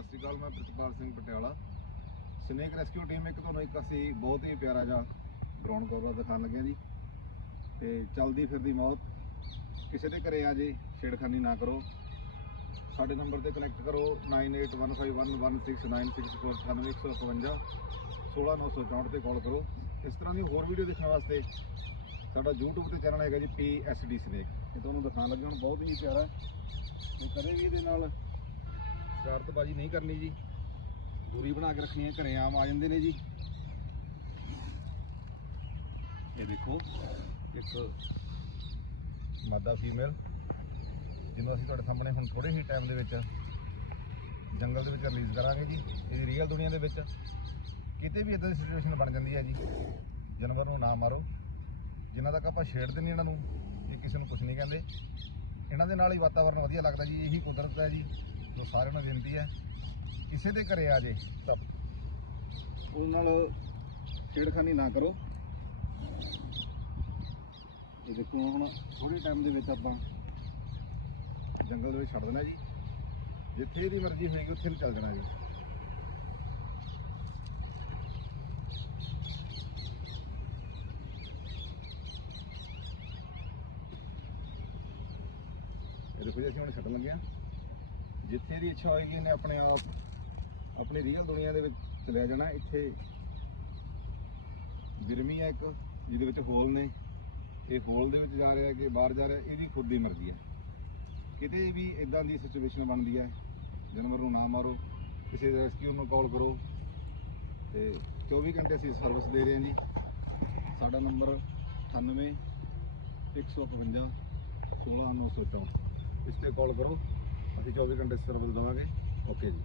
ਸਤਿ ਸ਼੍ਰੀ ਅਕਾਲ। ਮੈਂ Pritpal Singh Patiala, snake rescue team. ਇੱਕ ਤੁਹਾਨੂੰ ਇੱਕ ਅਸੀਂ ਬਹੁਤ ਹੀ ਪਿਆਰਾ ਜਿਹਾ ਗਰਾਊਂਡ ਕਵਰ ਦਿਖਾਉਣ ਲੱਗੇ ਹਾਂ ਜੀ। ਤੇ ਚਲਦੀ ਫਿਰਦੀ ਮੌਤ, ਕਿਸੇ ਦੇ ਘਰੇ ਆ ਜੇ ਛੇੜਖਾਨੀ ਨਾ ਕਰੋ। ਸਾਡੇ ਨੰਬਰ ਤੇ ਕਨੈਕਟ ਕਰੋ 9815116964 16964 ਤੇ ਕਾਲ ਕਰੋ। ਇਸ ਤਰ੍ਹਾਂ ਦੀ ਹੋਰ ਵੀਡੀਓ ਦੇਖਣ ਵਾਸਤੇ ਸਾਡਾ YouTube ਤੇ ਚੈਨਲ ਹੈਗਾ ਜੀ PSD ਸਨੇਕ। ਇਹ ਤੁਹਾਨੂੰ ਦਿਖਾਉਣ ਲੱਗੇ ਹੁਣ ਬਹੁਤ ਹੀ ਪਿਆਰਾ ਤੇ ਕਦੇ ਵੀ ਇਹਦੇ ਨਾਲ ਸ਼ਰਾਰਤਬਾਜ਼ੀ ਨਹੀਂ ਕਰਨੀ ਜੀ, ਦੂਰੀ ਬਣਾ ਕੇ ਰੱਖਣੀ ਹੈ। ਘਰੇ ਆਮ ਆ ਜਾਂਦੇ ਨੇ ਜੀ। ਇਹ ਦੇਖੋ ਇੱਕ ਮਾਦਾ ਫੀਮੇਲ ਜਿਹਨੂੰ ਅਸੀਂ ਤੁਹਾਡੇ ਸਾਹਮਣੇ ਹੁਣ ਥੋੜੇ ਹੀ ਟਾਈਮ ਦੇ ਵਿੱਚ ਜੰਗਲ ਦੇ ਵਿੱਚ ਰਿਲੀਜ਼ ਕਰਾਂਗੇ ਜੀ। ਇਹ ਰੀਅਲ ਦੁਨੀਆ ਦੇ ਵਿੱਚ ਕਿਤੇ ਵੀ ਇਦਾਂ ਦੀ ਸਿਚੁਏਸ਼ਨ ਬਣ ਜਾਂਦੀ ਹੈ ਜੀ, ਜਾਨਵਰ ਨੂੰ ਨਾ ਮਾਰੋ। ਜਿਨ੍ਹਾਂ ਤੱਕ ਆਪਾਂ ਛੇੜਦੇ ਨਹੀਂ ਇਹਨਾਂ ਨੂੰ, ਇਹ ਕਿਸੇ ਨੂੰ ਕੁਝ ਨਹੀਂ ਕਹਿੰਦੇ। ਇਹਨਾਂ ਦੇ ਨਾਲ ਹੀ ਵਾਤਾਵਰਨ ਵਧੀਆ ਲੱਗਦਾ ਜੀ। ਇਹੀ ਕੁਦਰਤ ਹੈ ਜੀ, ਜੋ ਸਾਰਿਆਂ ਨੂੰ ਬੇਨਤੀ ਹੈ ਕਿਸੇ ਦੇ ਘਰੇ ਆ ਜੇ ਤਾਂ ਉਹਦੇ ਨਾਲ ਛੇੜਖਾਨੀ ਨਾ ਕਰੋ। ਇਹ ਦੇਖੋ ਹੁਣ ਥੋੜੇ ਟਾਈਮ ਦੇ ਵਿੱਚ ਆਪਾਂ ਜੰਗਲ ਦੇ ਵਿੱਚ ਛੱਡ ਦੇਣਾ ਜੀ। ਜਿੱਥੇ ਇਹਦੀ ਮਰਜ਼ੀ ਹੋਏਗੀ ਉੱਥੇ ਨੂੰ ਚੱਲ ਜਾਣਾ ਜੀ। ਇਹ ਦੇਖੋ ਜੀ, ਅਸੀਂ ਹੁਣ ਛੱਡਣ ਲੱਗੇ ਹਾਂ। ਜਿੱਥੇ ਦੀ ਇੱਛਾ ਹੋਏਗੀ ਇਹਨੇ ਆਪਣੇ ਆਪ ਆਪਣੀ ਰੀਅਲ ਦੁਨੀਆ ਦੇ ਵਿੱਚ ਚਲਿਆ ਜਾਣਾ। ਇੱਥੇ ਬਿਰਮੀ ਹੈ ਇੱਕ, ਜਿਹਦੇ ਵਿੱਚ ਹੋਲ ਨੇ। ਇਹ ਹੋਲ ਦੇ ਵਿੱਚ ਜਾ ਰਿਹਾ ਕਿ ਬਾਹਰ ਜਾ ਰਿਹਾ, ਇਹਦੀ ਖੁਦ ਦੀ ਮਰਜ਼ੀ ਹੈ। ਕਿਤੇ ਵੀ ਇਦਾਂ ਦੀ ਸਿਚੁਏਸ਼ਨ ਬਣਦੀ ਹੈ, ਜਾਨਵਰ ਨੂੰ ਨਾ ਮਾਰੋ। ਕਿਸੇ ਰੈਸਕਿਊ ਨੂੰ ਕਾਲ ਕਰੋ। ਤੇ 24 ਘੰਟੇ ਅਸੀਂ ਸਰਵਿਸ ਦੇ ਰਹੇ ਹਾਂ ਜੀ। ਸਾਡਾ ਨੰਬਰ 9815116964। ਇਸ 'ਤੇ ਕਾਲ ਕਰੋ, ਅਸੀਂ 24 ਘੰਟੇ ਸਰਵਿਸ ਦੇਵਾਂਗੇ। ਓਕੇ ਜੀ।